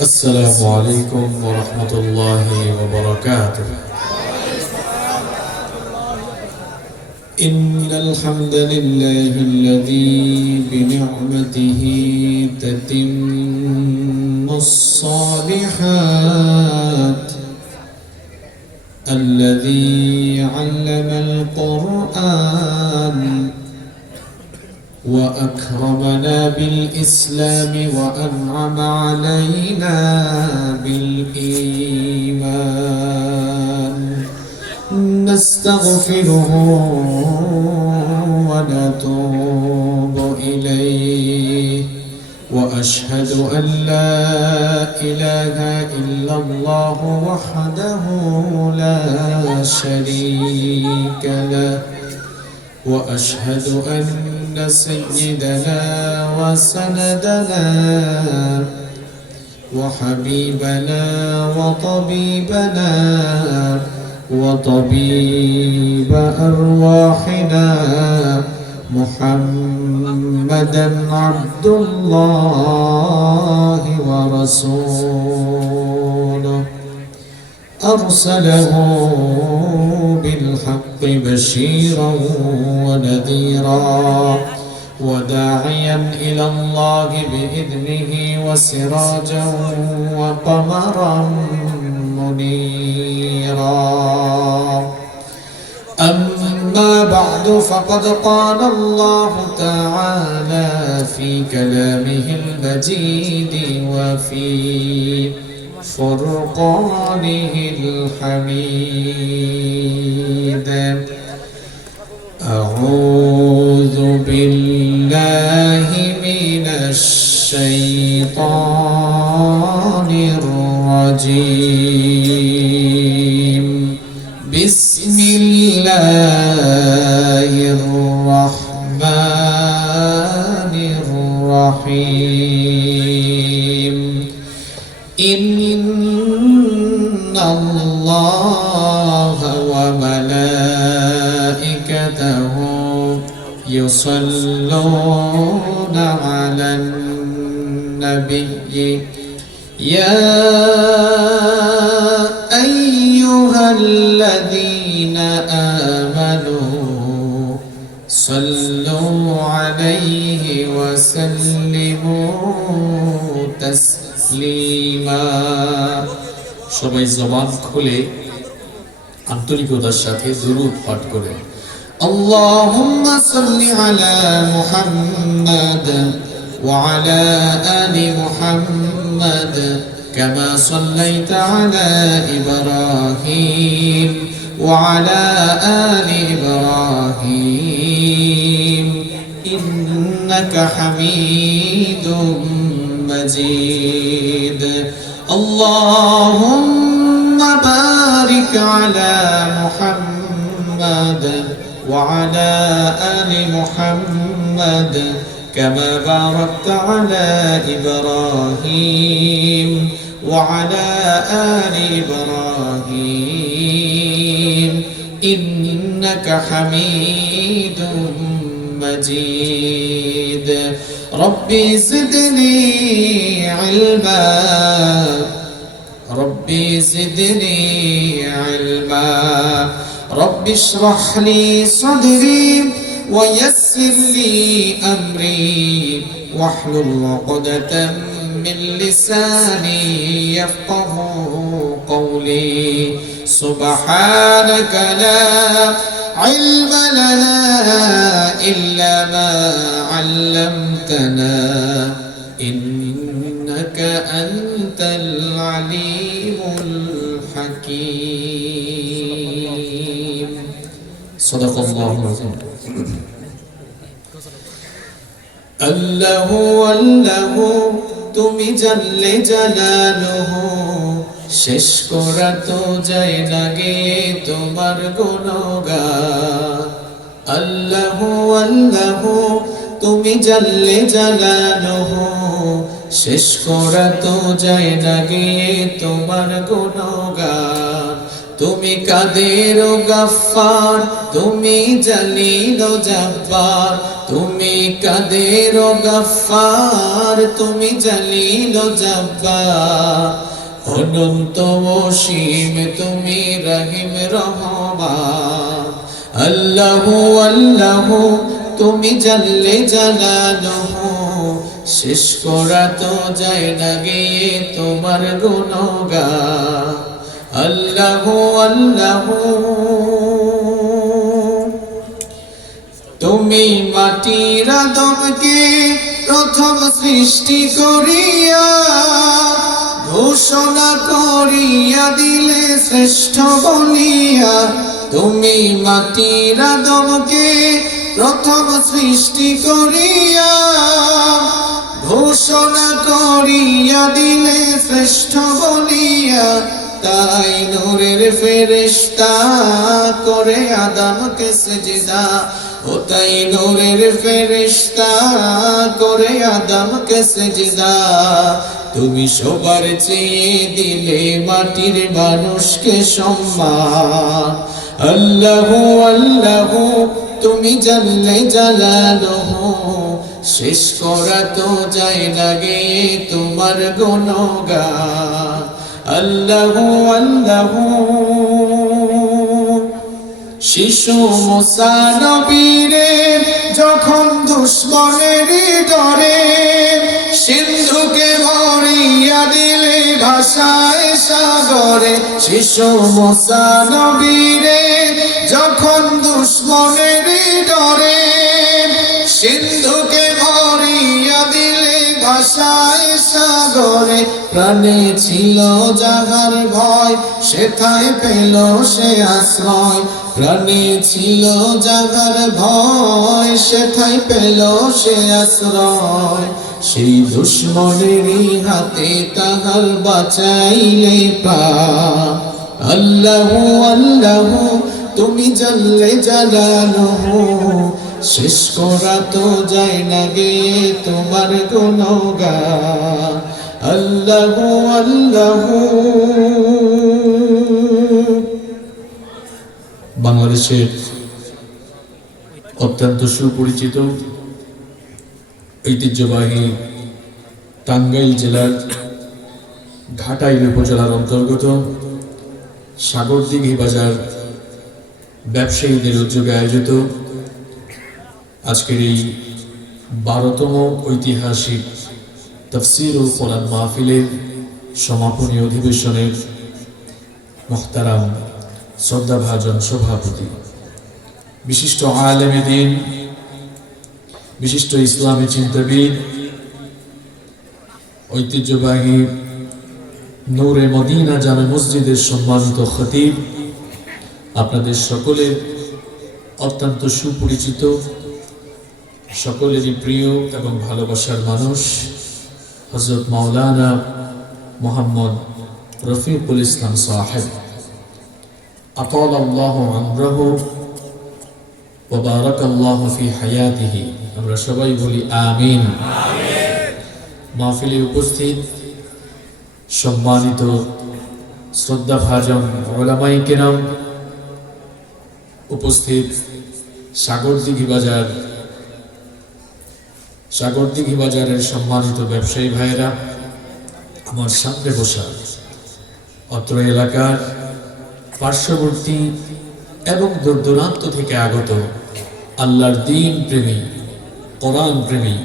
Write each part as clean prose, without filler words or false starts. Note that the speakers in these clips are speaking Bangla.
السلام عليكم ورحمة الله وبركاته. إن الحمد لله الذي بنعمته تتم الصالحات، الذي علم القرآن وأكرمنا بالإسلام وأنعم علينا بالإيمان، نستغفره ونتوب إليه، وأشهد أن لا إله إلا الله وحده لا شريك له، وأشهد أن سيدنا وسندنا وحبيبنا وطبيبنا وطبيب أرواحنا محمدا عبد الله ورسوله، أرسله بالحق بشيرا ونذيرا وداعيا إلى الله بإذنه وسراجا وقمرا منيرا. أما بعد، فقد قال الله تعالى في كلامه المجيد وفي فرقانه الحميد: أعوذ بالله من الشيطان الرجيم. بسم الله الرحمن الرحيم. إن الله وملائكته يصلون على النبي يا أيها الذين آمنوا صلوا عليه وسلموا تسليما। সবাই জবান খুলে আন্তরিকতার সাথে দুরূদ পাঠ করে আল্লাহুম্মা সাল্লি আলা মুহাম্মাদ ওয়া আলা আলি মুহাম্মাদ কামা সাল্লাইতা আলা ইব্রাহিম ওয়া আলা আলি ইব্রাহিম ইন্নাকা হামিদুম মাজিদ। اللهم بارك على محمد وعلى آل محمد كما باركت على إبراهيم وعلى آل إبراهيم إنك حميد مجيد. ربي زدني علما، ربي زدني علما، ربي اشرح لي صدري ويسر لي أمري واحلل عقدة من لساني يفقه قولي. سبحانك لا علم لنا إلا ما علمتنا إنك أنت العليم الحكيم. صدق الله العظيم. الله والله তুমি জানলে জালালুহু, শেষ করা তো যায় না গে তোমার গুণগান। আল্লাহু আল্লাহু তুমি জানলে জালালুহু, শেষ করা তো যায় না গে তোমার গুণগান। তুমি কাদের ও গফফার, তুমি জলিল ও জব্বার। তুমি কাদের ও গফফার, তুমি জলিল ও জব্বার। অনন্ত অসীম তুমি রহিম রহমান। আল্লাহু আল্লাহু তুমি জাল্লে জালালুহু, শেষ করা তো যায় না গিয়ে তোমার গুণগান। আল্লাহু আল্লাহু তুমি মাটির আদমকে প্রথম সৃষ্টি করিয়া ঘোষণা করিয়া দিলে শ্রেষ্ঠ বলিয়া। তুমি মাটির আদমকে প্রথম সৃষ্টি করিয়া ঘোষণা করিয়া দিলে শ্রেষ্ঠ বলিয়া। তাই নূরের ফেরেশতা করে আদমকে সেজদা, ও তাই নূরের ফেরেশতা করে আদমকে সেজদা। তুমি সবার চেয়ে দিলে মাটির মানুষকে সম্মান। আল্লাহু আল্লাহু তুমি জাল্লে জালালুহু, শেষ করা তো যায় না গিয়ে তোমার গুণগান। আল্লাহু আল্লাহু শিশু মুসা নবীরে যখন দুশমনের ডরে সিন্ধুকে ভরিয়া দিলে ভাষায় সাগরে। শিশু মুসা নবীরে যখন দুশমনের ডরে সিন্ধুকে ভরিয়া দিলে ভাষায় সাগরে। প্রাণে ছিল যাহার ভয় সেথায় পেল সে আশ্রয়। প্রাণে ছিল যাহার ভয় সেথায় পেল সে আশ্রয়। সেই দুশমনেরই হাতে তাহার বাঁচাইলে প্রাণ। আল্লাহু আল্লাহু তুমি জাল্লে জালালুহু, শেষ করা তো যায় না গে তোমার গুণগান। আল্লাহু আল্লাহু বাংলাদেশের অত্যন্ত সুপরিচিত ঐতিহ্যবাহী টাঙ্গাইল জেলার ঘাটাইল উপজেলার অন্তর্গত সাগরদিঘি বাজার ব্যবসায়ীদের উদ্যোগে আয়োজিত আজকের এই 12তম ঐতিহাসিক তাফসীরুল কোরআন মাহফিলের সমাপনী অধিবেশনের মুহতারাম শ্রদ্ধাভাজন সভাপতি, বিশিষ্ট আলেমে দ্বীন, বিশিষ্ট ইসলামী চিন্তাবিদ, ঐতিহ্যবাহী নূরে মদিনা জামে মসজিদের সম্মানিত খতিব, আপনাদের সকলের অত্যন্ত সুপরিচিত, সকলেরই প্রিয় এবং ভালোবাসার মানুষ হযরত মাওলানা মুহাম্মদ রফিকুল ইসলাম সাহেব আতালাল্লাহু আমরাহু ওয়া বারাকাল্লাহু ফি হায়াতিহি, আমরা সবাই বলি আমিন। মাহফিলে উপস্থিত সম্মানিত শ্রদ্ধাভাজন উলামায়ে কেরাম, উপস্থিত সাগরদিঘি বাজারের সম্মানিত ব্যবসায়ী ভাইয়েরা, আমার সামনে বসা অত্র এলাকার পার্শ্ববর্তী এবং দূর দূরান্ত থেকে আগত আল্লাহর দ্বীন প্রেমী, কোরআন প্রেমী,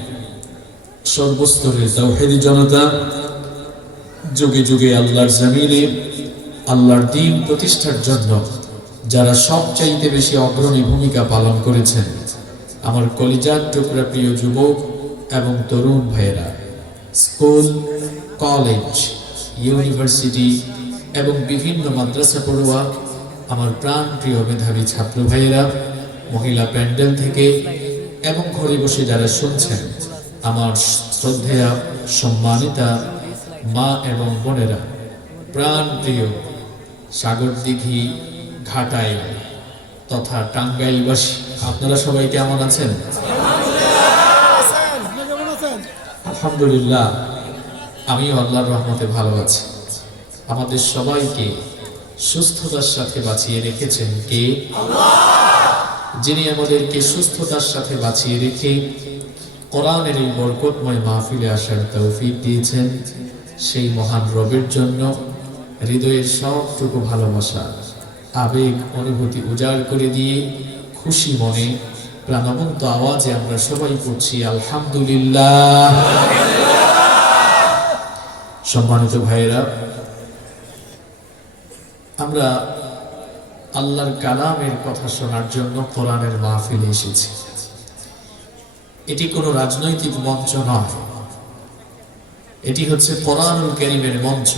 সর্বস্তরের তাওহীদি জনতা, যুগে যুগে আল্লাহর জমিনে আল্লাহর দ্বীন প্রতিষ্ঠার জন্য যারা সবচাইতে বেশি অগ্রণী ভূমিকা পালন করেছেন, আমার কলিজার টুকরা প্রিয় যুবক এবং তরুণ ভাইয়েরা, স্কুল, কলেজ, ইউনিভার্সিটি এবং বিভিন্ন মাদ্রাসা পড়ুয়া আমার প্রাণ প্রিয় মেধাবী ছাত্র ভাইয়েরা, মহিলা প্যান্ডেল থেকে এবং ঘরে বসে যারা শুনছেন, আমার শ্রদ্ধেয়া সম্মানিতা মা এবং বোনেরা, প্রাণ প্রিয় সাগরদিঘি, ঘাটাইল তথা টাঙ্গাইলবাসী, আপনারা সবাই কেমন আছেন? আলহামদুলিল্লাহ, আমিও আল্লাহর রহমতে ভালো আছি। আমাদের সবাইকে সুস্থতার সাথে বাঁচিয়ে রেখেছেন কে? যিনি আমাদেরকে সুস্থতার সাথে বাঁচিয়ে রেখে কোরআনের এই বরকতময় মাহফিলে আসার তৌফিক দিয়েছেন, সেই মহান রবের জন্য হৃদয়ের সবটুকু ভালোবাসা, আবেগ, অনুভূতি উজাড় করে দিয়ে খুশি মনে প্রাণবন্ত আওয়াজে আমরা সবাই পড়ছি আলহামদুলিল্লাহ। সম্মানিত ভাইয়েরা, আমরা আল্লাহর কালামের কথা শোনার জন্য কোরআনের মাহফিলে এসেছি। এটি কোনো রাজনৈতিক মঞ্চ নয়, এটি হচ্ছে কোরআনুল কারীমের মঞ্চ।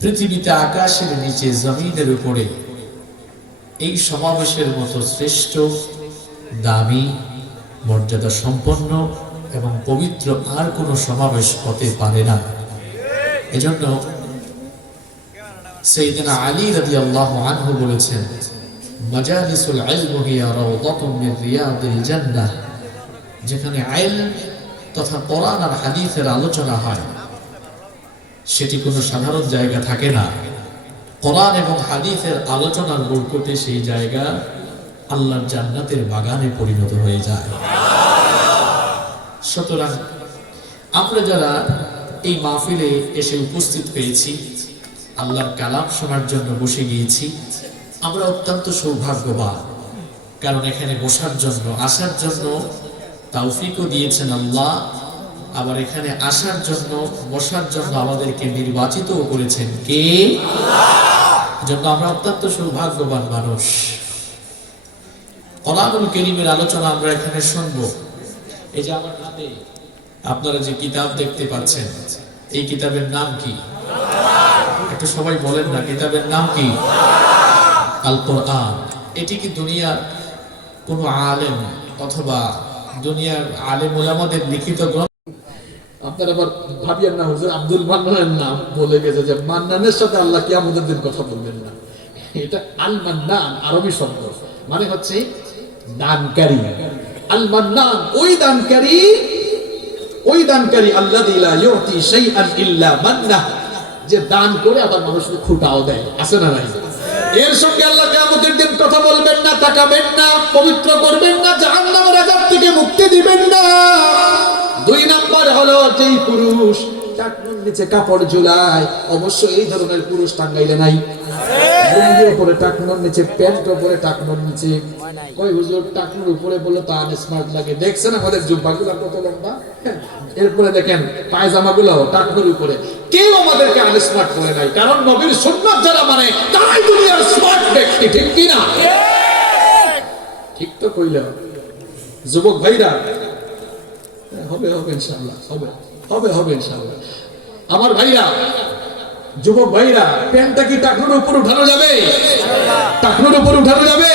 পৃথিবীতে আকাশের নিচে জমিনের উপরে এই সমাবেশের মতো শ্রেষ্ঠ, দামি, মর্যাদা সম্পন্ন এবং পবিত্র আর কোনো সমাবেশ হতে পারে না। এজন্য সাইয়েদনা আলী রাদিয়াল্লাহু আনহু বলেছেন, মাজালিসুল ইলম হিয়া রাওদাতুম মিন রিয়াদিল জান্নাহ। যেখানে ইলম তথা কোরআন আর হাদিসের আলোচনা হয়, সেটি কোনো সাধারণ জায়গা থাকে না। কোরআন এবং হাদিসের আলোচনার বরকতে সেই জায়গা আল্লাহর জান্নাতের বাগানে পরিণত হয়ে যায়। সুতরাং আমরা যারা এই মাহফিলে এসে উপস্থিত হয়েছি, আল্লাহর কালাম শোনার জন্য বসে গিয়েছি, আমরা অত্যন্ত সৌভাগ্যবান। কারণ এখানে বসার জন্য, আসার জন্য তৌফিকও দিয়েছেন আল্লাহ, আবার এখানে আসার জন্য, বসার জন্য আমাদেরকে নির্বাচিতও করেছেন কে? আল্লাহ। জন্য আমরা অত্যন্ত সৌভাগ্যবান মানুষ। কোরআনুল কারীমের আলোচনা আমরা এখানে শুনবো। এই যে আমার হাতে আপনারা যে কিতাব দেখতে পাচ্ছেন, এই কিতাবের নাম কি? একটু সবাই বলেন না, কিতাবের নাম কি? আল কোরআন। এটি কি দুনিয়ার কোনো আলেম অথবা দুনিয়ার আলেম ওলামাদের লিখিত গ্রন্থ? আপনারা আবার ভাবিয়েন না হুজুর আব্দুল মান্নানের নাম বলে গেছে, যে মান্নানের সাথে আল্লাহ কিয়ামতের দিন কথা বলবেন না। এটা আল মান্নান আরবি শব্দ, মানে হচ্ছে দানকারী। আল মান্নান ওই দানকারী আল্লাযী লা ইউতি শাইআন ইল্লা মান্নাহ, যে দান করে আবার মানুষকে খুঁটাও দেয়। আছে না নাই? এর সঙ্গে আল্লাহ কিয়ামতের দিন কথা বলবেন না, তাকাবেন না, পবিত্র করবেন না, জাহান্নামের আযাব থেকে মুক্তি দিবেন না। দুই নাম্বার হলো যেই পুরুষ টাকনুর নিচে কাপড় ঝুলায়, অবশ্য এই ধরনের পুরুষ টাঙ্গাইলে নাই। লুঙ্গির উপরে টাকনুর নিচে, প্যান্ট উপরে টাকনুর নিচে। কই হুজুর টাকনুর উপরে বলে তা স্মার্ট লাগে। দেখছেন আমাদের জুব্বাগুলো কত লম্বা, এরপরে দেখেন পায়জামাগুলো টাকনুর উপরে। কেউ আমাদেরকে আনস্মার্ট করে নাই, কারণ নবীর সুন্নাত যারা মানে তারাই দুনিয়ার স্মার্ট ব্যক্তি। ঠিক কি না? ঠিক তো কইলা যুবক ভাইরা। হবে ইনশাআল্লাহ, হবে ইনশাআল্লাহ। আমার ভাইরা, যুবক ভাইরা, প্যান্টটা কি টাকনুর উপর উঠানো যাবে? টাকনুর উপর উঠানো যাবে?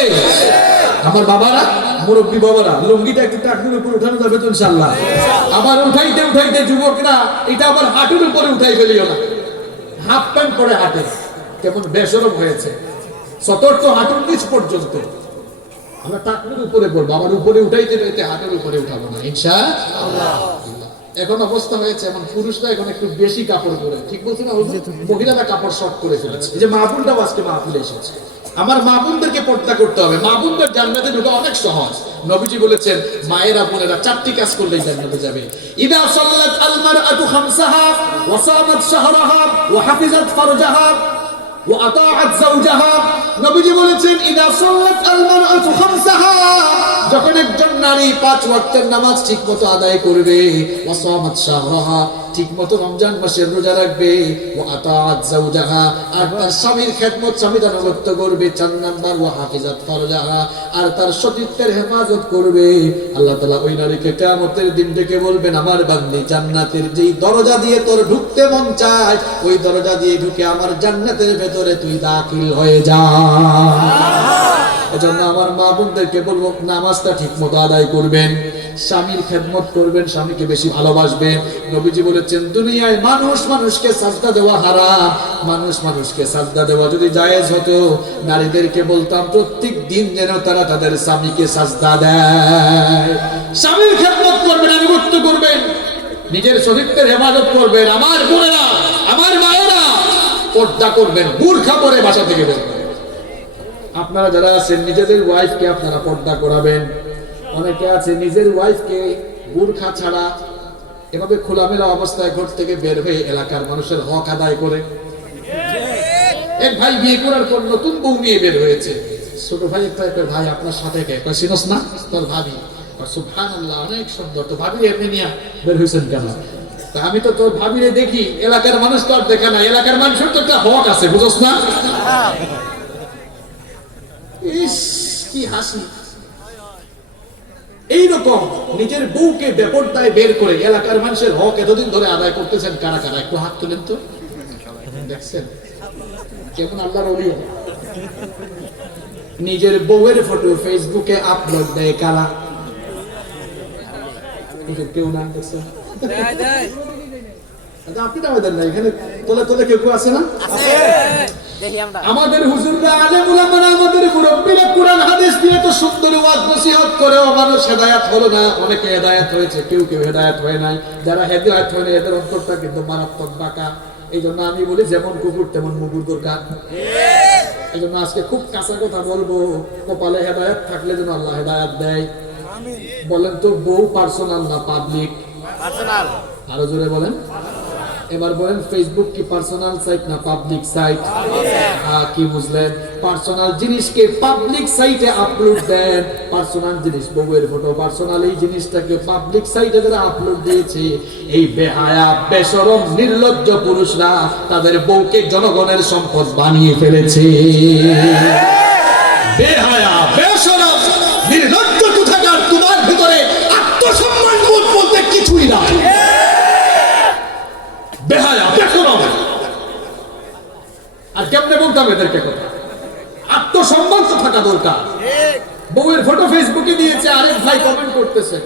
আমার বাবারা, মুরব্বী বাবারা, লুঙ্গিটা একটু টাকনুর উপর উঠানো যাবে তো ইনশাআল্লাহ? আবার উঠাইতে যুবকরা এটা আবার হাঁটুর উপরে উঠাই ফেলিও না। হাফ প্যান্ট পরে হাঁটে, কেমন বেশরম হয়েছে। সতর্ক হাঁটুর নিচ পর্যন্ত আমরা টাকনুর উপরে পড়বো, আবার উপরে উঠাইতে হাঁটুর উপরে উঠাবো না ইনশাআল্লাহ। এখন অবস্থা হয়েছে এমন, পুরুষরা এখন একটু বেশি কাপড় পরে। ঠিক বলছি না? মহিলারা কাপড় শর্ট করে ফেলেছে। এই যে মা বোনটাও আজকে মাহফিলে এসেছে। আমার মা বোনদেরকে পর্দা করতে হবে। মা বোনদের জান্নাতে ঢোকা অনেক সহজ। নবীজি বলেছেন, মায়েরা বোনেরা 4টি কাজ করলেই জান্নাতে যাবে। ইদা সাল্লাত আল মারআতু খামসাহা ওয়া সামাত শাহরাহা ওয়া হাফিজাত ফারজাহা ওয়া আতাআত যাওজাহা। নবীজি বলেছেন, ইদা সাল্লাত আল মারআতু খামসাহা, যখন একজন নারী 5 ওয়াক্তের নামাজ ঠিকমতো আদায় করবে, ওয়া সামাত শাহরাহা, ঠিকমতো রমজান মাসের রোজা রাখবে, ওয়া আতাআত যাওজাহা, আর তার স্বামীর খেদমত, স্বামীর আনুগত্য করবে। 4 নাম্বার, ওয়া হাফিজাত ফারজাহা, আর তার সতীত্বের হেফাজত করবে। আল্লাহ তাআলা ওই নারীকে কিয়ামতের দিন ডেকে বলবেন, আমার বান্দী, জান্নাতের যেই দরজা দিয়ে তোর ঢুকতে মন চায়, ওই দরজা দিয়ে ঢুকে আমার জান্নাতের ভেতরে তুই দাখিল হয়ে যা। এজন্য আমার মা বোনদেরকে বলবো, নামাজটা ঠিকমতো আদায় করবেন, স্বামীর খেদমত করবেন, স্বামীকে বেশি ভালোবাসবেন। নবীজি বলেছেন, দুনিয়ায় মানুষকে সাজদা দেওয়া হারাম। মানুষকে সাজদা দেওয়া যদি জায়েজ হতো, নারীদেরকে বলতাম প্রত্যেক দিন যেন তারা তাদের স্বামীকে সাজদা দেয়। স্বামীর খেদমত করবেন, আনুগত্য করবেন, নিজের সতীত্বের হেফাজত করবেন। আমার বোনেরা, আমার মায়েরা, পর্দা করবেন, বুরখা পরে বাসা থেকে বের করবেন। আপনারা যারা আছেন নিজেদের ওয়াইফকে আপনারা পর্দা করাবেন। অনেকে আছে নিজের ওয়াইফকে বুরখা ছাড়া এভাবে খোলামেলা অবস্থায় ঘর থেকে বের হয়ে এলাকার মানুষের হক আদায় করে। এক ভাই বিয়ে করার পর নতুন বউ নিয়ে বের হয়েছে। ছোট ভাই একটা ভাই আপনার সাথে কে কয় চিনস না? তোর ভাবি। সুবহানাল্লাহ, অনেক সুন্দর। তো ভাবি এমনি নিয়ে বের হয়েছেন কেন? তা আমি তো তোর ভাবিরে দেখি, এলাকার মানুষ তো আর দেখে না, এলাকার মানুষের তো একটা হক আছে, বুঝছ না? ইস কি হাসি। এইরকম নিজের বউকে বেপরদায় বের করে এলাকার মানুষের হক এতদিন ধরে আদায় করতেছেন কারা কারা? একটু হাত তুলেন তো। দেখছেন কেমন আল্লাহর ওলি? নিজের বউয়ের ফটো ফেসবুকে আপলোড দেয় কারা? কেউ না, দেখছেন? আপনি না না, এখানে তোলা তোলা কেউ আছে না? আমাদের হুজুররা, আলেম উলামারা, আমাদের মুরব্বিরা কোরআন হাদিস দিয়ে তো সুন্দর ওয়াজ নসিহত করেও মানুষ হেদায়েত হলো না। অনেকে হেদায়েত হয়েছে, কেউ কেউ হেদায়েত হয় নাই। যারা হেদায়েত হয় না এদের অন্তরটা কিন্তু মারাত্মক বাঁকা। এই জন্য আমি বলি যেমন কুকুর তেমন মুগুর দরকার। এই জন্য আজকে খুব কাঁচা কথা বলবো, কপালে হেদায়েত থাকলে যেন আল্লাহ হেদায়েত দেয়। বলেন তো, বউ পার্সোনাল না পাবলিক? পার্সোনাল। আরো জোরে বলেন। এবার বলেন, ফেসবুক কি পার্সোনাল সাইট না পাবলিক সাইট? কি বুঝলেন? পার্সোনাল জিনিসকে পাবলিক সাইটে আপলোড দেন। পার্সোনাল জিনিস, বউয়ের ফটো পার্সোনাল, এই জিনিসটাকে পাবলিক সাইটে যারা আপলোড দিয়েছে, এই বেহায়া বেশরম নির্লজ্জ পুরুষরা তাদের বউকে জনগণের সম্পদ বানিয়ে ফেলেছে। বেহায়া বেশরম নির্লজ্জ কোথাকার, তোমার ভিতরে আত্মসম্মান বোধ বলতে কিছুই নাই। বেহায়া বেশরম। আর কেমনে বলতাম এদেরকে কথা? আত্মসম্মান তো থাকা দরকার। বউয়ের ফটো ফেসবুকে দিয়েছে, আরেক ভাই কমেন্ট করতেছে,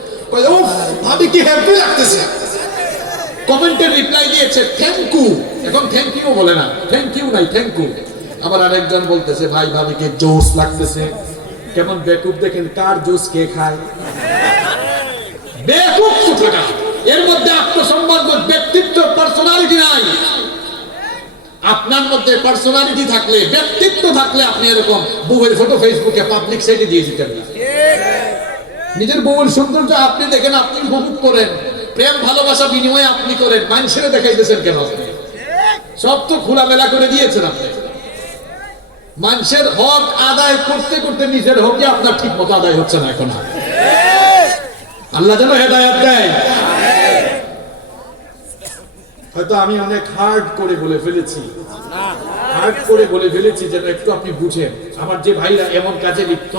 ভাবি কি হ্যাপি লাগতেছে। কমেন্টে রিপ্লাই দিয়েছে থ্যাংক ইউ। এখন থ্যাংক ইউ বলে না, থ্যাংক ইউ নাই, থ্যাংক ইউ। আবার আরেকজন বলতেছে ভাই ভাবিকে জোস লাগতেছে। কেমন বেকুব দেখেন, কার জোস কে খায়? বেকুব তো থাকা। এর মধ্যে আত্মসম্মান, ব্যক্তিত্ব, পার্সোনালিটি নাই। আপনার মধ্যে পার্সোনালিটি থাকলে, ব্যক্তিত্ব থাকলে আপনি এরকম বউয়ের ফটো ফেসবুকে পাবলিক সাইটে দিয়ে দিতেন না। নিজের বউয়ের সৌন্দর্য আপনি দেখেন, আপনি উপভোগ করেন, প্রেম ভালোবাসা বিনিময়ে আপনি করেন, মানুষের দেখাইতেছেন কেন? আপনি সব তো খোলামেলা করে দিয়েছেন। আপনি মানুষের হক আদায় করতে করতে নিজের হকই আপনার ঠিক মতো আদায় হচ্ছে না এখন। আল্লাহ যেন হেদায়েত দেয়। হয়তো আমি অনেক হার্ড করে বলে ফেলেছি, যেন একটু আপনি বুঝেন। আমার যে ভাইরা এমন কাজে লিপ্ত,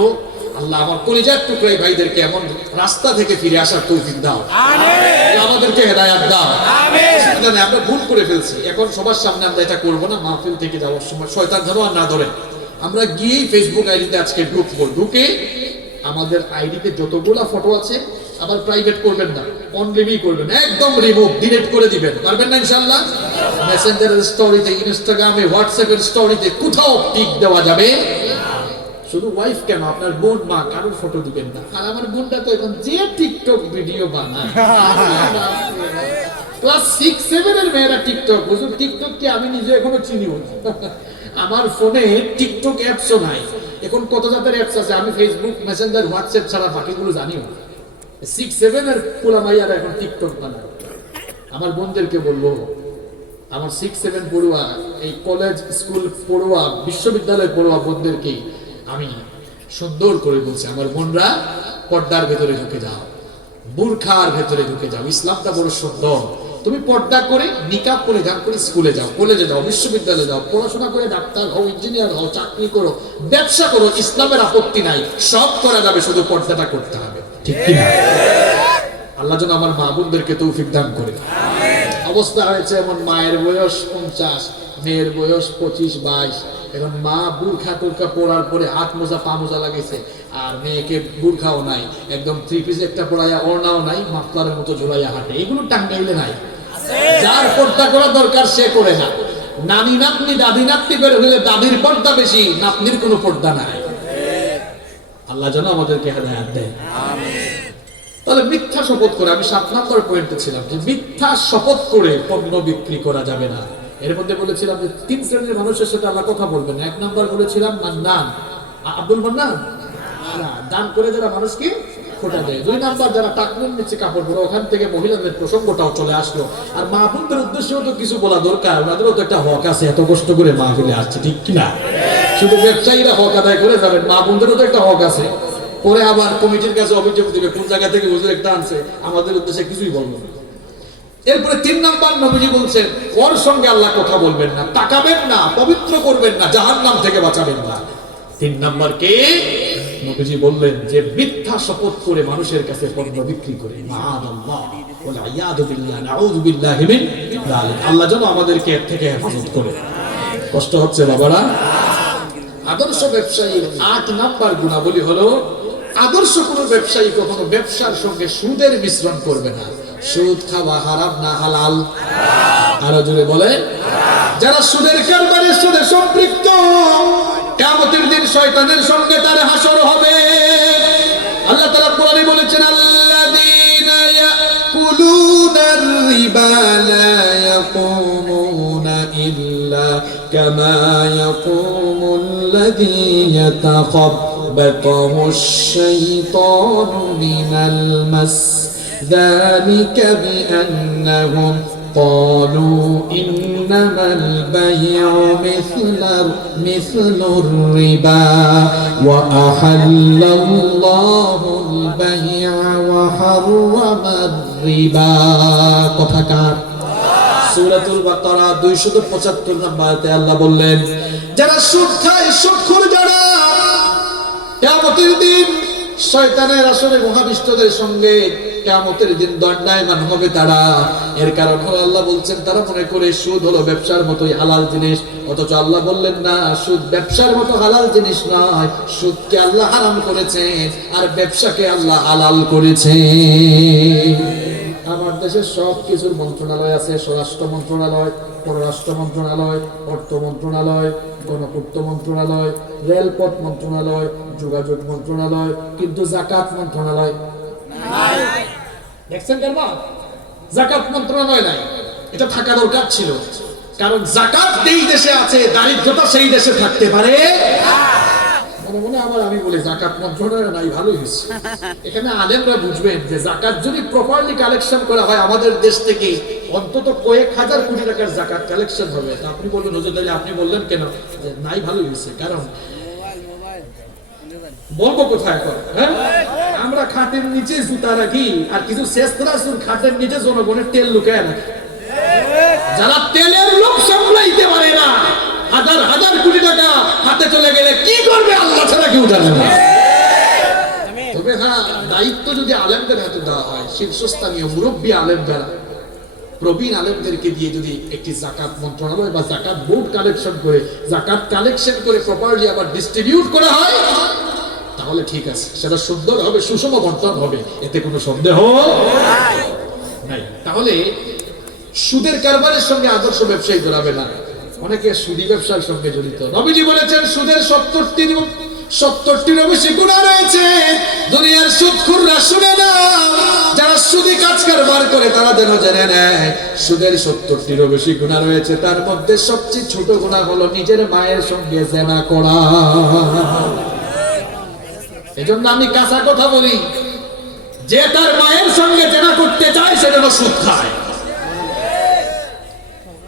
আল্লাহ আমার কলিজার টুকরা ভাইদেরকে এমন রাস্তা থেকে ফিরে আসার তৌফিক দাও, আমাদেরকে হেদায়েত দাও। আমরা ভুল করে ফেলছি, এখন সবার সামনে আমরা এটা করবো না। মাহফিল থেকে যাওয়ার সময় শয়তান যেন আর না ধরে। আমরা গিয়েই ফেসবুক আইডিতে আজকে ঢুকবো, ঢুকে আমাদের আইডিতে যতগুলা ফটো আছে আবার প্রাইভেট করবেন না, অন লিভই করবেন, একদম রিমুভ, ডিলিট করে দিবেন। পারবেন না ইনশাআল্লাহ? মেসেঞ্জারের স্টোরিতে, ইনস্টাগ্রামে, হোয়াটসঅ্যাপের স্টোরিতে কোথাও টিক দেওয়া যাবে। শুধু ওয়াইফ কেন, আপনার বোন, মা, কারোর ফটো দিবেন না। আর আমার বোনটা তো এখন যে টিকটক ভিডিও বানায়, ক্লাস 6-7 এর মেয়েরা টিকটক। বুঝুন, টিকটক কি আমি নিজে এখনো চিনিও না। আমার ফোনে টিকটক অ্যাপসও নাই। এখন কত জাতের অ্যাপস আছে, আমি ফেসবুক, মেসেঞ্জার, হোয়াটসঅ্যাপ ছাড়া বাকিগুলো জানিও না। 6-7 এর পোলা মাইয়ারা এখন টিকটক বানায়। আমার বোনদেরকে বলবো, আমার 6-7 পড়ুয়া, এই কলেজ স্কুল পড়ুয়া, বিশ্ববিদ্যালয় পড়ুয়া বোনদেরকে আমি সুন্দর করে বলছি, আমার বোনরা পর্দার ভেতরে ঢুকে যাও, বুরখার ভেতরে ঢুকে যাও। ইসলামটা বড় সুন্দর। তুমি পর্দা করে নিকাব করে গান করে স্কুলে যাও, কলেজে যাও, বিশ্ববিদ্যালয়ে যাও, পড়াশোনা করে ডাক্তার হও, ইঞ্জিনিয়ার হও, চাকরি করো, ব্যবসা করো, ইসলামের আপত্তি নাই, সব করা যাবে, শুধু পর্দাটা করতে হবে। ঠিক কিনা? আল্লাহ যেন আমার মা বোনদেরকে তৌফিক দান করে। অবস্থা হয়েছে এমন, মায়ের বয়স 50, মেয়ের বয়স 25-22। এখন মা বুরখা টুরখা পড়ার পরে হাত মোজা পা মোজা লাগিয়েছে, আর মেয়েকে বুরখাও নাই, একদম 3 পিস একটা পড়াইয়া, ওড়নাও নাই, মাফলারের মতো ঝুলাইয়া হাঁটে। এগুলো টাঙ্গাইলে নাই। যার পর্দা করা দরকার সে করে না। নানি নাতনি, দাদি নাতনি বের হলে দাদির পর্দা বেশি, নাতনির কোনো পর্দা নাই। আল্লাহ যেন আমাদেরকে হেদায়েত দেয়। তাহলে মিথ্যা শপথ করে, আমি 7 নম্বর পয়েন্টে ছিলাম যে মিথ্যা শপথ করে পণ্য বিক্রি করা যাবে না। এর মধ্যে বলেছিলাম যে 3 শ্রেণীর মানুষের সাথে আল্লাহ কথা বলবেন। 1 নাম্বার বলেছিলাম মান্নান, আব্দুল মান্নান, না, দান করে যারা মানুষকে খোটা দেয়। 2 নাম্বার যারা টাকনুর নিচে কাপড় পরে, ওখান থেকে মহিলাদের প্রসঙ্গটাও চলে আসলো। আর মা বোনদের উদ্দেশ্যেও তো কিছু বলা দরকার, ওনাদেরও তো একটা হক আছে, এত কষ্ট করে মাহফিলে আসছে, ঠিক কিনা? শুধু ব্যবসায়ীরা হক আদায় করে যাবেন, মা বোনদেরও তো একটা হক আছে। পরে আবার কমিটির কাছে অভিযোগ দিবে কোন জায়গা থেকে হুজুর একটা আনছে, আমাদের উদ্দেশ্যে কিছুই বলবো না। এরপরে 3 নাম্বার নবীজি বলছেন ওর সঙ্গে আল্লাহ কথা বলবেন না, তাকাবেন না, পবিত্র করবেন না, জাহান্নাম থেকে বাঁচাবেন না। 3 নাম্বার কে? নবীজি বললেন যে মিথ্যা শপথ করে মানুষের কাছে পণ্য বিক্রি করে। মাআদাল্লাহ ওয়া ইয়াদু বিল্লাহ, নাউযু বিল্লাহি মিন যালিক। আল্লাহ যেন আমাদেরকে এর থেকে হেফাজত করে। কষ্ট হচ্ছে বাবারা? আদর্শ ব্যবসায়ীর 8 নাম্বার গুণাবলী হলো, আদর্শ কোনো ব্যবসায়ী কখনো ব্যবসার সঙ্গে সুদের মিশ্রণ করবে না। সুদ খাওয়া হারাম না হালাল? আরো জোরে বলে। যারা সুদের কারবারে সুদে সম্পৃক্ত, কিয়ামতের দিন শয়তানের সঙ্গে তার হাসর হবে। আল্লাহ তাআলা কোরআনে বলেছেন, আল্লাযীনা ইয়াকুলুনার রিবা লা ইয়াকুমুনা ইল্লা কামা ইয়াকুমুল্লাযী ইয়াতাখাব্বাতুহুশ শাইতানু মিনাল মাস ذلك بأنهم قالوا إنما البيع مثل الربا وأحل الله البيع وحرم الربا কথাকার সূরাতুল বাকারা 275 নম্বর আয়াতে আল্লাহ বললেন, যারা সুদ খায়, সুদখোর যারা, কিয়ামতের দিন শয়তানের আসরে মহাবিষ্টদের সঙ্গে কিয়ামতের দিন দণ্ডায়মান হবে তারা। এর কারণ হলো আল্লাহ বলছেন তারা মনে করে সুদ হলো ব্যবসার মতোই হালাল জিনিস, অথচ আল্লাহ বললেন না, সুদ ব্যবসার মতো হালাল জিনিস নয়। সুদকে আল্লাহ হারাম করেছেন আর ব্যবসাকে আল্লাহ হালাল করেছেন। আমার দেশে সব কিছুর মন্ত্রণালয় আছে, স্বরাষ্ট্র মন্ত্রণালয়, পররাষ্ট্র মন্ত্রণালয়, অর্থ মন্ত্রণালয়, গণপূর্ত মন্ত্রণালয়, রেলপথ মন্ত্রণালয়, যোগাযোগ মন্ত্রণালয়, কিন্তু যাকাত মন্ত্রণালয় নাই। দেখছেন কেন যাকাত মন্ত্রণালয় নাই? এটা থাকা দরকার ছিল, কারণ যাকাত যেই দেশে আছে দারিদ্রতা সেই দেশে থাকতে পারে না। মনে আমার আমি বলি যাকাত মন্ত্রণালয় নাই, ভালোই হয়েছে। এখানে আলেমরা বুঝবেন যে যাকাত যদি প্রপারলি কালেকশন করা হয় আমাদের দেশ থেকে অন্তত কয়েক হাজার কোটি টাকার যাকাত কালেকশন হবে। তা আপনি বললেন হুজুর তাহলে আপনি বললেন কেন যে নাই? ভালোই হয়েছে, কারণ বলবো কোথায় এখন? হ্যাঁ, আমরা খাটের নিচে জুতা রাখি আর কিছু শেষরা খাটের নিচে জনগণের তেল লুকায় রাখি। যারা তেলের লোক সামলাইতে পারে না, হাজার হাজার কোটি টাকা হাতে চলে গেলে কি করবে আল্লাহ ছাড়া কেউ জানে না। তবে হ্যাঁ, দায়িত্ব যদি আলেমদের হাতে দেওয়া হয়, শীর্ষস্থানীয় মুরব্বী আলেম যারা, প্রবীণ আলেমদেরকে দিয়ে যদি একটি যাকাত মন্ত্রণালয় বা যাকাত বোর্ড যাকাত কালেকশন করে প্রপারলি আবার ডিস্ট্রিবিউট করা হয়, তাহলে ঠিক আছে, সেটা সুন্দর হবে, সুষম বন্টন হবে, এতে কোনো সন্দেহ নাই। তাহলে সুদের কারবারের সঙ্গে আদর্শ ব্যবসায়ী জড়াবে না। অনেকে সুদী ব্যবসার সঙ্গে জড়িত। নবীজি বলেছেন সুদের 70টিরও বেশি গুনাহ রয়েছে। দুনিয়ার সুদখোররা শুনে না, যারা সুদী কাজ কারবার করে তারা যেন জেনে নেয় সুদের 70টিরও বেশি গুনাহ রয়েছে। তার মধ্যে সবচেয়ে ছোট গুনাহ হলো নিজের মায়ের সঙ্গে জেনা করা। এজন্য আমি কাঁচা কথা বলি, যে তার মায়ের সঙ্গে জেনা করতে চায় সে যেন সুদ খায়।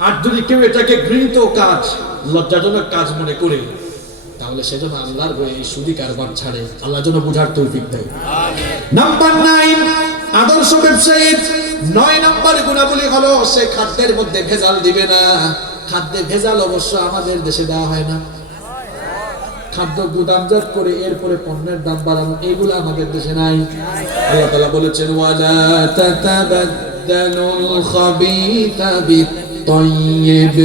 আর যদি কেউ এটাকে ঘৃণিত কাজ, লজ্জাজনক কাজ মনে করে, তাহলে সেজন্য আল্লাহর ভয়ে এই সুদী কারবার ছাড়ে। আল্লাহ যেন বুঝার তৌফিক দেয়। নাম্বার 9, আদর্শ ব্যবসায়ীর 9 নাম্বার গুণাবলী হলো সে খাদ্যের মধ্যে ভেজাল দিবে না। খাদ্যে ভেজাল অবশ্য আমাদের দেশে দেওয়া হয় না। খাদ্য গুদামজাত করে এরপরে পণ্যের দাম বাড়ানো, এগুলো আমাদের দেশে নাই। আল্লাহ তাআলা বলেছেন, ওয়ালা তাতাবাদদালুল খাবিথা বিত-তাইয়্যিব,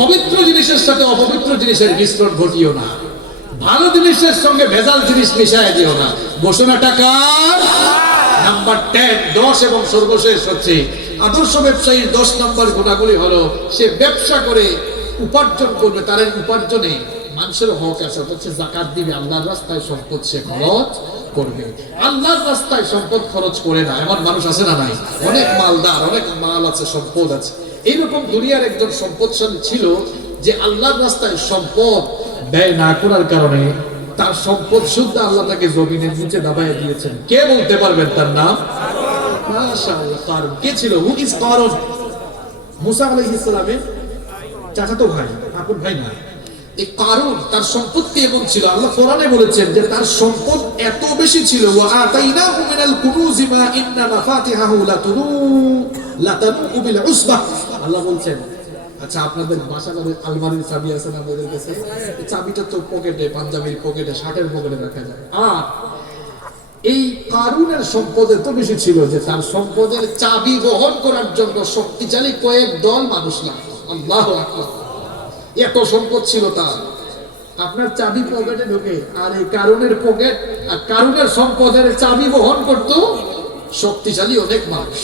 পবিত্র জিনিসের সাথে অপবিত্র জিনিসের মিশ্রণ ঘটিও না, ভালো জিনিসের সঙ্গে ভেজাল জিনিস মিশায় দিও না। ঘোষণাটা কার? নাম্বার 10 এবং সর্বশেষ হচ্ছে আদর্শ ব্যবসায়ীর 10 নম্বর গুণাবলী হলো সে ব্যবসা করে উপার্জন করবে, তার উপার্জনে মানুষের হক আছে, হচ্ছে যাকাত দিবে, আল্লাহর রাস্তায় সম্পদ সে খরচ করবে। আল্লাহর রাস্তায় সম্পদ খরচ করে না এমন মানুষ আছে না? নাই। অনেক মালদার, অনেক মাল আছে, সম্পদ আছে, এইরকম দুনিয়ার একজন সম্পদশালী ছিল যে আল্লাহর রাস্তায় সম্পদ ব্যয় না করার কারণে তার সম্পদ শুদ্ধ আল্লাহ তাকে জমিনের নিচে দাবাইয়া দিয়েছেন। কে বলতে পারবেন তার নাম? মাশাআল্লাহ, কারণ কে ছিল? হু ইজ কারুন? মুসা আলাইহিস সালামের চাচাতো ভাই, আপন ভাই না। এই কারুন তার সম্পত্তি এমন ছিল, আল্লাহ কোরআনে বলেছেন যে তার সম্পদ এত বেশি ছিল, ওয়া আতাইনাহু মিনাল কুনুজি মা ইন্না মাফাতিহাহু লাতানু বিল উসবাহ। আল্লাহ বলছেন, আচ্ছা আপনাদের বাসার আলমারির চাবি আছে না আপনাদের কাছে? চাবিটা তো পকেটে, পাঞ্জাবির পকেটে, শার্টের পকেটে রাখা যায়। আর এই কারুনের সম্পদ এত বেশি ছিল যে তার সম্পদের চাবি বহন করার জন্য শক্তিশালী কয়েক দল মানুষ লাগতো। আল্লাহু আকবার, এত সম্পদ ছিল তার। আপনার চাবি পকেটে ঢোকে, আর এই কারুনের পকেট আর কারুনের সম্পদের চাবি বহন করত শক্তিশালী অনেক মানুষ।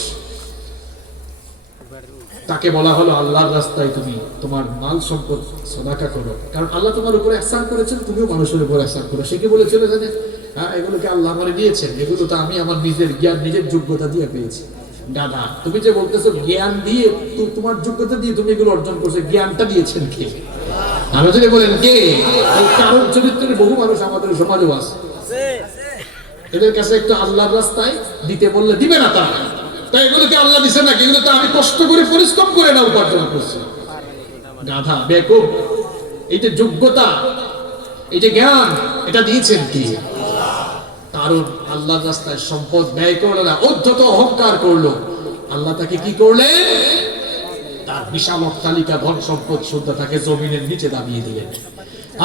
তাকে বলা হলো আল্লাহর রাস্তায় তুমি তোমার মাল সম্পদ সদাকা করো, কারণ আল্লাহ তোমার উপরে ihsan করেছেন, তুমিও মানুষের উপর ihsan করো। সে কি বলেছিল জানেন? হ্যাঁ, এগুলোকে আল্লাহ আমারে দিয়েছেন, এগুলো তো আমি আমার নিজের জ্ঞান, নিজের যোগ্যতা দিয়ে পেয়েছি। দাদা, তুমি যে বলতেছো জ্ঞান দিয়ে, তোমার যোগ্যতা দিয়ে তুমি এগুলো অর্জন করছো, জ্ঞানটা দিয়েছেন কে? আমি যদি বলেন কে? কারণ চরিত্রের বহু মানুষ আমাদের সমাজেও আছে, এদের কাছে একটু আল্লাহর রাস্তায় দিতে বললে দিবে না তারা। তাই এগুলোকে আল্লাহ দিছে না, এগুলো তো আমি কষ্ট করে পরিশ্রম করে না উপার্জন করছি। গাধা, বেকুব, এই যে যোগ্যতা, এই যে জ্ঞান, এটা দিয়েছেন কি? কারণ আল্লাহর রাস্তায় সম্পদ ব্যয় করলো না, অধ্যত অহংকার করলো। আল্লাহ তাকে কি করলেন? তার বিশাল অট্টালিকা, ধন সম্পদ শুদ্ধ তাকে জমিনের নিচে দাবিয়ে দিলেন।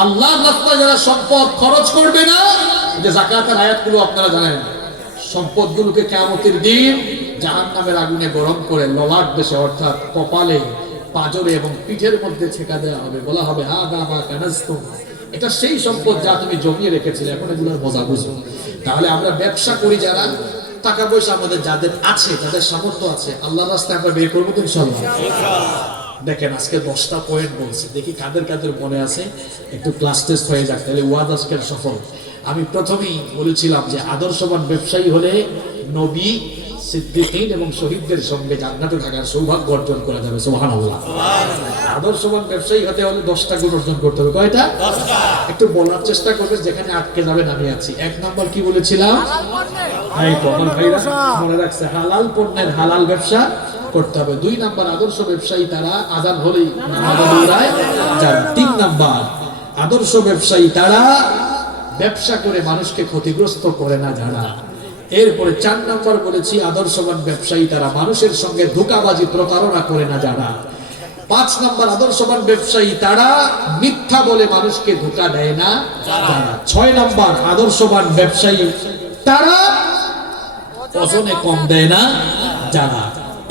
আল্লাহর রাস্তায় যারা সম্পদ খরচ করবে না, যে যাকাতের আয়াতগুলো আপনারা জানেন, সম্পদগুলোকে কিয়ামতের দিন জাহান্নামের আগুনে গরম করে ললাট দেশে, অর্থাৎ কপালে, পাজরে এবং পিঠের মধ্যে ছেকা দেওয়া হবে। বলা হবে হাদা মা কানাজতুম, এটা সেই সম্পদ যা তুমি জমিয়ে রেখেছিলে, এখন এগুলোর মজা বুঝো। তাহলে আমরা ব্যবসা করি যারা, টাকা পয়সা আমাদের যাদের আছে, যাদের সামর্থ্য আছে, আল্লাহর রাস্তায় আমরা বের করবো তো ইনশাআল্লাহ। দেখেন আজকে 10টা পয়েন্ট বলছি, দেখি কাদের কাদের মনে আছে, একটু ক্লাস টেস্ট হয়ে যাক, তাহলে ওয়াজ আজকের সফল। আমি প্রথমেই বলেছিলাম যে আদর্শবান ব্যবসায়ী হলে নবী, সিদ্দিকীন এবং শহীদদের সঙ্গে জান্নাতে থাকার সৌভাগ্য অর্জন করা যাবে। সুবহানাল্লাহ। আদর্শবান ব্যবসায়ী হতে হলে 10টা গুণ অর্জন করতে হবে। কয়টা? 10টা। একটু বলার চেষ্টা করবে, যেখানে আটকে যাবেন আমি আছি। 1 নাম্বার কি বলেছিলাম? এই তো আমার ভাইরা মনে রাখছে, হালাল পণ্যের হালাল ব্যবসা করতে হবে। 2 নাম্বার, আদর্শ ব্যবসায়ী তারা আযান হলেই দৌড়ায় যান। 3 নাম্বার, আদর্শ ব্যবসায়ী তারা ব্যবসা করে মানুষকে ক্ষতিগ্রস্ত করে না যারা। এরপরে 4 নাম্বার বলেছি, আদর্শবান ব্যবসায়ী তারা মানুষের সঙ্গে ধোঁকাবাজি, প্রতারণা করে না যারা। 5 নাম্বার, আদর্শবান ব্যবসায়ী তারা মিথ্যা বলে মানুষকে ধোঁকা দেয় না যারা। 6 নাম্বার, আদর্শবান ব্যবসায়ী তারা ওজনে কম দেয় না যারা।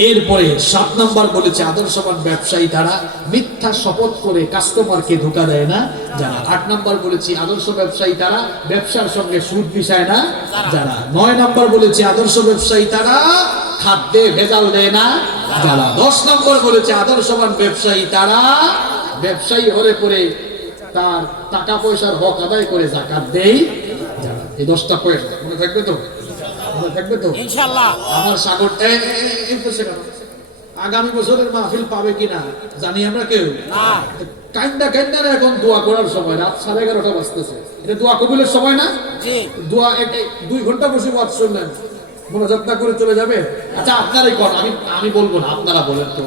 এরপরে 7 নাম্বার বলেছে, আদর্শবান ব্যবসায়ী তারা মিথ্যা শপথ করে কাস্টমারকে ধোঁকা দেয় না যারা। 8 নাম্বার বলেছি, আদর্শ ব্যবসায়ী তারা ব্যবসার সঙ্গে সুদ মিশায় না যারা। 9 নাম্বার বলেছে, আদর্শ ব্যবসায়ী তারা খাদ্যে ভেজাল দেয় না যারা। 10 নাম্বার বলেছে, আদর্শবান ব্যবসায়ী তারা ব্যবসায়ী হলে পরে তার টাকা পয়সার হক আদায় করে যাকাত দেয় যারা। এই 10টা পয়েন্ট মনে থাকবে তো? থাকবে তো ইনশাআল্লাহ। আমার সাগর আগামী বছরের মাহফিল পাবে কিনা জানি আমরা কেউ না। কান্দা কান্দা এখন দোয়া করার সময়, রাত 11:30 বাজতেছে, এটা দোয়া কবুলের সময় না? জি। দোয়া 2 ঘন্টা বসে ওয়াজ শুনলেন, মোনাজাত না করে চলে যাবে? আচ্ছা আপনারাই কর, আমি বলবো না, আপনারা বলেন তো।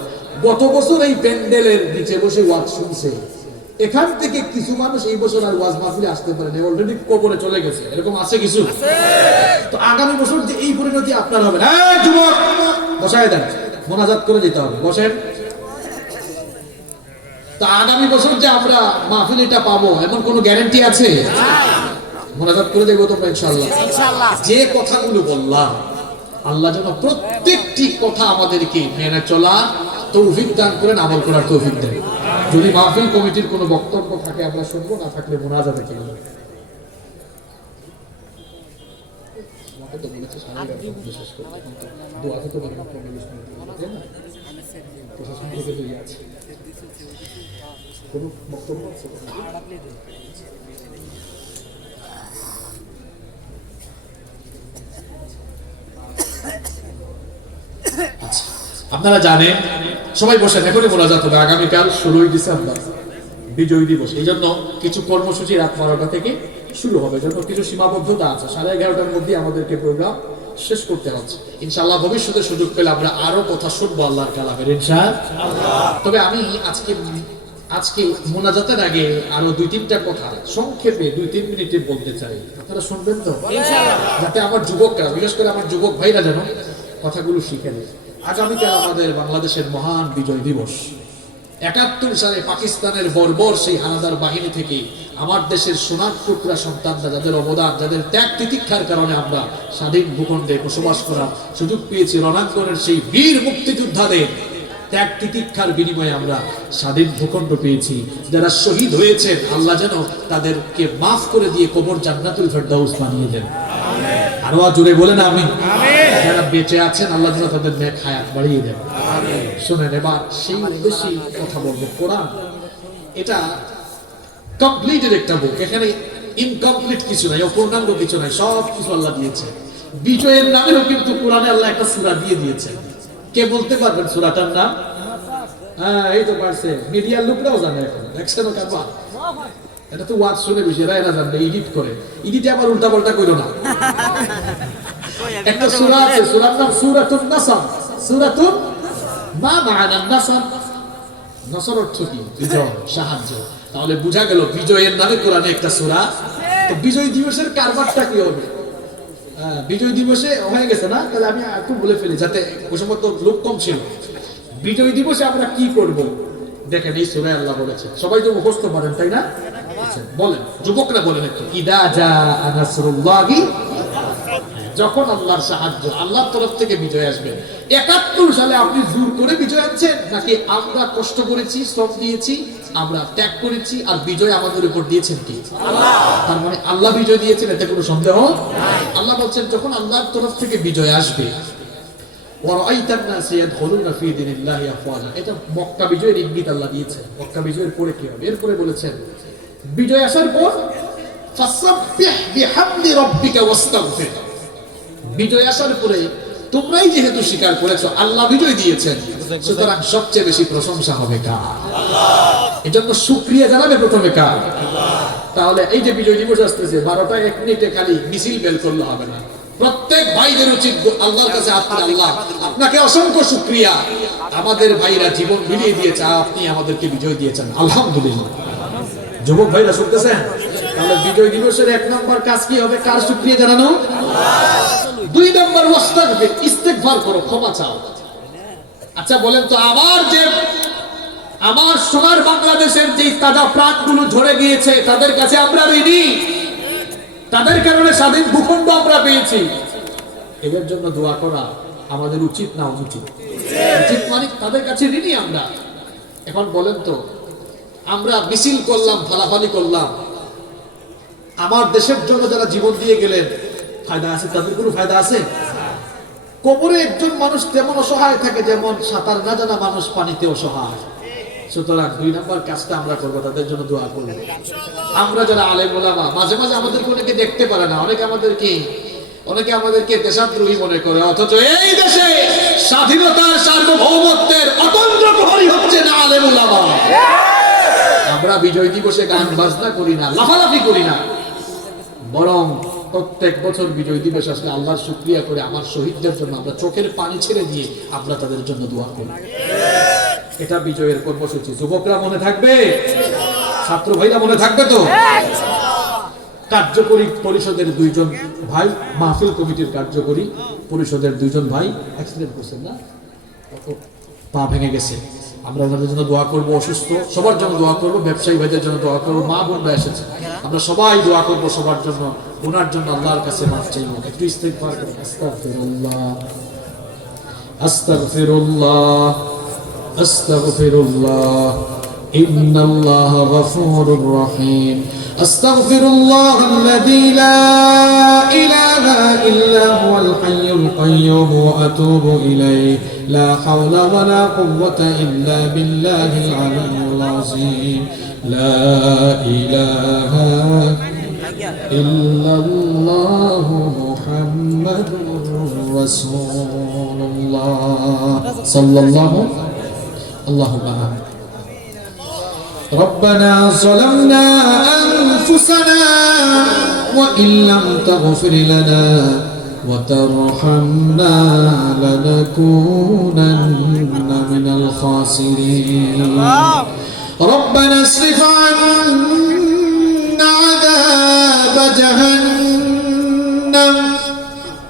গত বছর এই প্যান্ডেলের নিচে বসে ওয়াজ শুনছে, এখান থেকে কিছু মানুষ এই বছর আর ওয়াজ মাহফিলে আসতে পারে না, অলরেডি কবরে চলে গেছে, এরকম আছে কিছু? তো আগামী বছর যে এই পরিণতি আপনার হবে না, যুবক বসায় দেন, মোনাজাত করে দিতে হবে, বসেন। তো আগামী বছর যে আমরা মাহফিল এটা পাবো এমন কোনো গ্যারান্টি আছে? মোনাজাত করে দেবো তোমরা ইনশাআল্লাহ। যে কথাগুলো বললাম, আল্লাহ যেন প্রত্যেকটি কথা আমাদেরকে মেনে চলার তৌফিক দান করেন, আমল করার তৌফিক দেন। যদি মাহফিল কমিটির কোনো বক্তব্য থাকে আমরা শুনবো, না থাকলে মোনাজাতে চলে যাবে। আপনারা জানেন সবাই বসেন, এখনই মোনাজাত হবে। আগামীকাল 16ই ডিসেম্বর বিজয় দিবস, এই জন্য কিছু কর্মসূচি রাত 12টা থেকে শুরু হবে, জন্য কিছু সীমাবদ্ধতা আছে। 11:30টার মধ্যে আমাদেরকে প্রোগ্রাম শেষ করতে হচ্ছে। ইনশাআল্লাহ ভবিষ্যতে সুযোগ পেলে আমরা আরো কথা শুনবো আল্লাহর কালামের ইনশাআল্লাহ। তবে আমি আজকে মোনাজাতের আগে আরো 2-3টা কথা সংক্ষেপে 2-3 মিনিটে বলতে চাই। আপনারা শুনবেন তো ইনশাআল্লাহ, যাতে আমার যুবকরা, বিশেষ করে আমার যুবক ভাইরা যেন কথাগুলো শিখে নেয়। আগামীকাল আমাদের বাংলাদেশের মহান বিজয় দিবস। 71 সালে পাকিস্তানের বর্বর সেই হানাদার বাহিনী থেকে আমার দেশের সোনার টুকরা সন্তানরা, যাদের অবদান, যাদের ত্যাগ তিতিক্ষার কারণে আমরা স্বাধীন ভূখণ্ডে বসবাস করার সুযোগ পেয়েছি, রণাঙ্গনের সেই বীর মুক্তিযোদ্ধাদের ত্যাগ তিতিক্ষার বিনিময়ে আমরা স্বাধীন ভূখণ্ড পেয়েছি। যারা শহীদ হয়েছেন, আল্লাহ যেন তাদেরকে মাফ করে দিয়ে কবর জান্নাতুল ফেরদাউস বানিয়ে দেন। আরো জোরে বলেন আমিন। যারা বেঁচে আছেন, আল্লাহ যেন তাদের নেক হায়াত বাড়িয়ে দেন। শুনেন, এবার সেই উদ্দেশ্যে কথা বলবো। কোরআন এটা কমপ্লিটেড একটা বুক, এখানে ইনকমপ্লিট কিছু নাই, অপূর্ণাঙ্গ কিছু নাই, সব কিছু আল্লাহ দিয়েছে। বিজয়ের নামেও কিন্তু কোরআনে আল্লাহ একটা সূরা দিয়ে দিয়েছে। কে বলতে পারবেন সূরাটার নাম? হ্যাঁ, এই তো পারছে, মিডিয়ার লোকরাও জানে এখন, দেখছেন কারবার। এটা তো ওয়াজ শুনে বেশি এরা জানবে, এডিট করে, এডিটে আবার উল্টা পাল্টা করো না। একটা সূরা আছে, সূরার নাম সূরাতুন নাসর। সূরাতুন মা মা'না নাসর, নাসর অর্থ কি? বিজয়, সাহায্য। তাহলে বোঝা গেল বিজয়ের নামে কোরআনে একটা সূরা। তো বিজয় দিবসের কারবারটা কি হবে? বিজয় দিবসে হয়ে গেছে না, তাহলে আমি একটু বলে ফেলি, যাতে ওই সময় তো লোক কম ছিল। বিজয় দিবসে আমরা কি করব? দেখেন, এই সূরায় আল্লাহ বলেছে, সবাই তো মুখস্থ পারেন তাই না? বলেন, যুবকরা বলেন একটু, ইদা জাআ নাসরুল্লাহি, যখন আল্লাহর সাহায্য, আল্লাহর তরফ থেকে বিজয় আসবে। 71 সালে আপনি জোর করে বিজয় আনছেন, নাকি আমরা কষ্ট করেছি, শ্রম দিয়েছি, আমরা ত্যাগ করেছি, আর বিজয় আমাদের উপর দিয়েছেন কি? আল্লাহ। তার মানে আল্লাহ বিজয় দিয়েছেন, এতে কোনো সন্দেহ নাই। আল্লাহ বলছেন, যখন আল্লাহর তরফ থেকে বিজয় আসবে, ওয়ারাইতান নাস ইয়াদখুলুনা ফি দীনিল্লাহি আফওয়াজা, এটা মক্কা বিজয়ের ইঙ্গিত আল্লাহ দিয়েছেন। মক্কা বিজয়ের পরে কি হবে? এরপরে বলেছেন, বিজয় আসার পর ফাসাব্বিহ বিহামদি রাব্বিকা ওয়াস্তাগফির, বিজয় আসার পরে তোমরাই যেহেতু স্বীকার করেছো আল্লাহ বিজয় দিয়েছেন, সুতরাং সবচেয়ে বেশি প্রশংসা হবে কার? আল্লাহ। এজন্য শুকরিয়া জানাবে প্রথমে কার? আল্লাহ। তাহলে এই যে বিজয় দিবস আসতেছে, 12টা 1 মিনিটে খালি মিছিল বের করলে হবে না। প্রত্যেক ভাইদের উচিত আল্লাহর কাছে, আল্লাহ আপনাকে অসংখ্য শুকরিয়া, আমাদের ভাইরা জীবন বিলিয়ে দিয়েছে, আপনি আমাদেরকে বিজয় দিয়েছেন, আলহামদুলিল্লাহ। যুবক ভাইরা শুনতেছেন? তাহলে বিজয় দিবসের 1 নম্বর কাজ কি হবে? কার শুকরিয়া জানানো? আল্লাহ। 2 নম্বর ওয়াস্তাগফির, ইস্তেগফার করো, ক্ষমা চাও। আচ্ছা বলেন তো, আমার সোনার বাংলাদেশের যে তাজা প্রাণগুলো ঝরে গিয়েছে, তাদের কাছে আমরা ঋণী, তাদের কারণে স্বাধীন ভূখণ্ড আমরা পেয়েছি, এদের জন্য দোয়া করা আমাদের উচিত না অনুচিত? উচিত, মানে তাদের কাছে ঋণী আমরা। এখন বলেন তো, আমরা মিছিল করলাম, ফালাফালি করলাম, আমার দেশের জন্য যারা জীবন দিয়ে গেলেন, ফায়দা আছে? তাদের কোনো ফায়দা আছে? কবরে একজন মানুষ তেমন অসহায় থাকে যেমন সাঁতার না জানা মানুষ পানিতে অসহায়। সুতরাং 2 নম্বর কাজটা আমরা করবো, তাদের জন্য দোয়া করব। আমরা যারা আলেম ওলামা, মাঝে মাঝে আমাদেরকে অনেকে দেখতে পারে না, অনেকে আমাদেরকে দেশাদ্রোহী মনে করে, অথচ এই দেশে স্বাধীনতার, সার্বভৌমত্বের অতন্ত্র প্রহরী হচ্ছে না আলেম ওলামা। আমরা বিজয় দিবসে গান বাজনা করি না, লাফালাফি করি না, বরং প্রত্যেক বছর বিজয় দিবস আসলে আল্লাহর শুকরিয়া করে আমার শহীদদের জন্য আমরা চোখের পানি ছেড়ে দিয়ে আমরা তাদের জন্য দোয়া করি। এটা বিজয়ের কর্মসূচি। যুবকরা মনে থাকবে? ছাত্র ভাইরা মনে থাকবে তো? কার্যকরী পরিষদের 2 জন ভাই, মাহফিল কমিটির কার্যকরী পরিষদের 2 জন ভাই অ্যাক্সিডেন্ট করছেন না, পা ভেঙে গেছে। আমরা ওনাদের জন্য দোয়া করব, অসুস্থ সবার জন্য দোয়া করব, ব্যবসায়ী ভাইদের জন্য দোয়া করব, মা বোনরা এসেছে, আমরা সবাই দোয়া করব সবার জন্য, ওনার জন্য আল্লাহর কাছে মাফ চাইব। একটু ইস্তেগফার করুন। আস্তাগফিরুল্লাহ, আস্তাগফিরুল্লাহ, আস্তাগফিরুল্লাহ, ইন্নাল্লাহা গফুরুর রহিম। আস্তাগফিরুল্লাহাল্লাযী লা ইলাহা ইল্লা হুয়াল হাইয়ুল কাইয়্যুম ওয়া আতুবু ইলাইহি লা হাওলা ওয়া লা কুওয়াতা ইল্লা বিল্লাহিল আলিয়্যিল আযীম। লা ইলাহা ইল্লাল্লাহু মুহাম্মাদুর রাসূলুল্লাহ সাল্লাল্লাহু। اللهم آمين. ربنا ظلمنا أنفسنا وإن لم تغفر لنا وترحمنا لنكونن من الخاسرين. ربنا اصرف عنا عذاب جهنم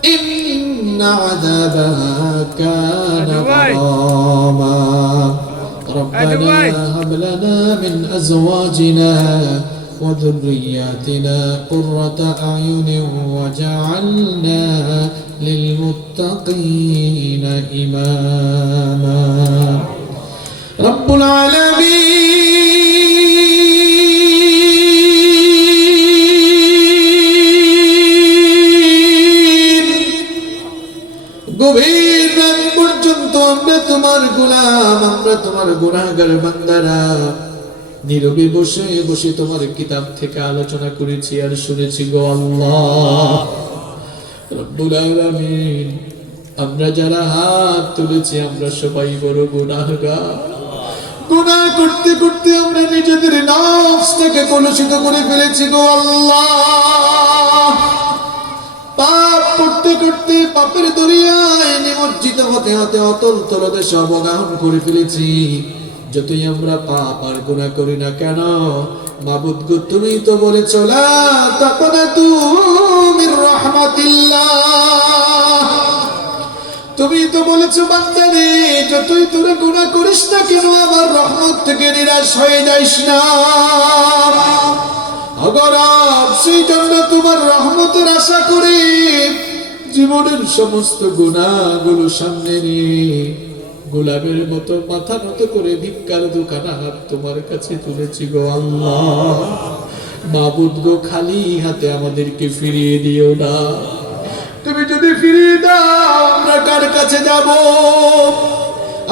إن عذابها كان غراما. ربنا هب لنا من أزواجنا وذرياتنا قرة أعين وجعلنا للمتقين إماما. رب العالمين গভীর রাত পর্যন্ত আমরা তোমার গোলাম, আমরা তোমার গুনাহগার বান্দারা নীরবে বসে বসে তোমার কিতাব থেকে আলোচনা করেছি আর শুনেছি গো আল্লাহ রব্বুল আলামিন। আমরা যারা হাত তুলেছি আমরা সবাই বড় গুনাহগার। গুনাহ করতে করতে আমরা নিজেদের নফসটাকে কলুষিত করে ফেলেছি গো আল্লাহ। পাপ করতে করতে পাপের দরিয়ায় নিমজ্জিত হতে হতে অতল তলদেশে অবগাহন করে ফেলেছি। যতই আমরা পাপ আর গুনাহ করি না কেন মাবুদ গো তুমি তো বলেছো লা তাকনাতু মির রাহমাতিল্লাহ। তুমি তো বলেছো বান্দারে যতই তোরা গুনাহ করিস না কেন আমার রহমত থেকে নিরাশ হয়ে যাইস না। অগরব সেই জন্য তোমার রহমতের আশা করে জীবনের সমস্ত গুনাহগুলো সামনে নিয়ে গোলাপের মতো মাথা নত করে ভিক্ষার দোকানা হাত তোমার কাছে তুলেছি গো আল্লাহ। মাবুদ গো খালি হাতে আমাদেরকে ফিরিয়ে দিও না। তুমি যদি ফিরিয়ে দাও আমরা কার কাছে যাব?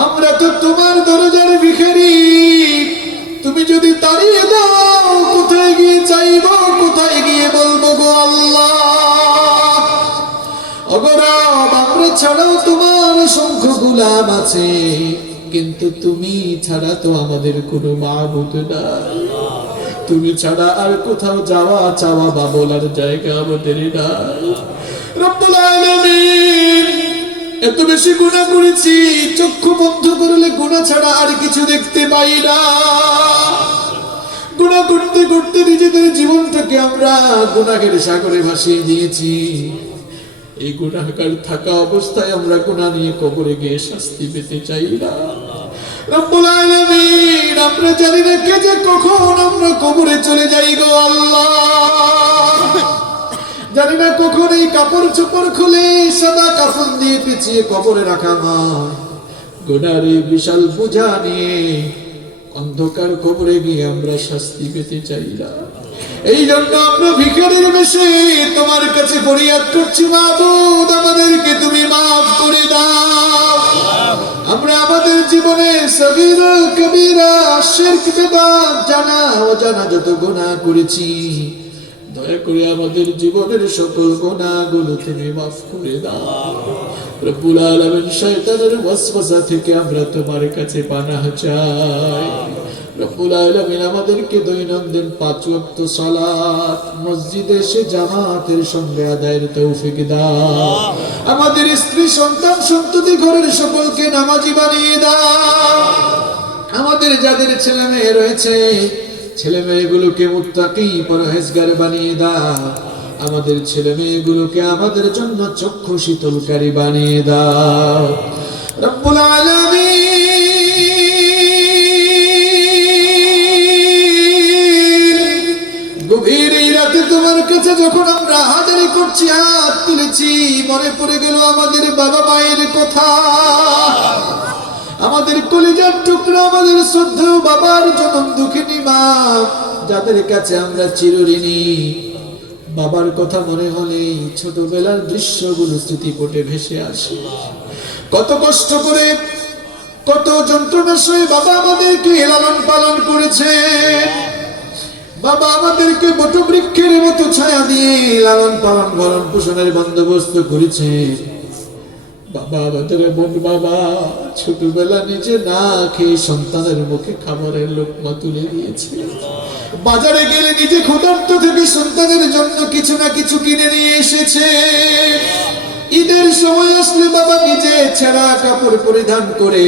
আমরা তো তোমার দরজার ভিখারি। তুমি যদি তাড়িয়ে দাও কোথায় গিয়ে চাইব, কোথায় গিয়ে বলবো গো আল্লাহ? অগরব আমরা ছাড়াও তোমার অসংখ্য গোলাম আছে, কিন্তু তুমি ছাড়া তো আমাদের কোনো মাবুদ নাই। তুমি ছাড়া আর কোথাও যাওয়া চাওয়া বা বলার জায়গা আমাদের নাই। রব্বুল আলামিন এত বেশি গুনাহ করেছি চক্ষু বন্ধ করলে গুনাহ ছাড়া আর কিছু দেখতে পাই না। গুনাহ করতে করতে নিজেদের জীবনটাকে আমরা গুনাহের সাগরে ভাসিয়ে দিয়েছি। এই গুনাহগার থাকা অবস্থায় আমরা গুনাহ নিয়ে কবরে গিয়ে শাস্তি পেতে চাই না। রব্বুল আলামিন আমরা জানি না কে যে কখন আমরা কবরে চলে যাই গো আল্লাহ। জানি না কখন এই কাপড় চোপড় খুলে সাদা কাফন দিয়ে পিছিয়ে কবরে রাখা হয়। গুনাহের বিশাল বোঝা নিয়ে অন্ধকার কবরে গিয়ে আমরা শাস্তি পেতে চাই না। এই জন্য আমরা ভিখারির বেশে তোমার কাছে ফরিয়াদ করছি মাবুদ আমাদেরকে তুমি মাফ করে দাও। আমরা আমাদের জীবনে সগীরা কবীরা শিরক বিদআত জানা অজানা যত গুনাহ করেছি দয়া করে আমাদের জীবনের সকল গুনাহগুলো তুমি মাফ করে দাও। রব্বুল আলামিন শয়তানের ওয়াসওয়াসা থেকে আমরা তোমার কাছে পানাহ চাই। রব্বুল আলামিন আমাদেরকে দৈনন্দিন 5 ওয়াক্ত সালাত মসজিদে এসে জামাতের সঙ্গে আদায়ের তৌফিক দাও। আমাদের স্ত্রী সন্তান সন্ততি ঘরের সকলকে নামাজি বানিয়ে দাও। আমাদের যাদের ছেলে মেয়ে রয়েছে ছেলে মেয়েগুলোকে মুত্তাকি পরহেজগার বানিয়ে দাও। আমাদের ছেলে মেয়েগুলোকে আমাদের জন্য চক্ষু শীতলকারী বানিয়ে দাও। রব্বুল আলামিন গভীর এই রাতে তোমার কাছে যখন আমরা হাজারি করছি হাত তুলেছি মনে পড়ে গেল আমাদের বাবা মায়ের কথা। আমাদের কলিজার টুকরা আমাদের শ্রদ্ধেয় বাবার জনম দুঃখিনী মা যাদের কাছে আমরা চিরঋণী। বাবার কথা মনে হলে ছোটবেলার দৃশ্যগুলো স্মৃতিপটে ভেসে আসে। কত কষ্ট করে কত যন্ত্রণা সয়ে বাবা আমাদেরকে লালন পালন করেছে। বাবা আমাদেরকে বটবৃক্ষের মতো ছায়া দিয়ে লালন পালন ভরণ পোষণের বন্দোবস্ত করেছে। বাবা আমাদের এমন বাবা ছোটবেলা নিজে না খেয়ে সন্তানের মুখে খাবারের লোকমা তুলে দিয়েছে, বাজারে গেলে নিজে ক্ষুধার্ত থেকে সন্তানের জন্য কিছু না কিছু কিনে নিয়ে এসেছে। ঈদের সময় আসলে বাবা নিজে ছেঁড়া কাপড় পরিধান করে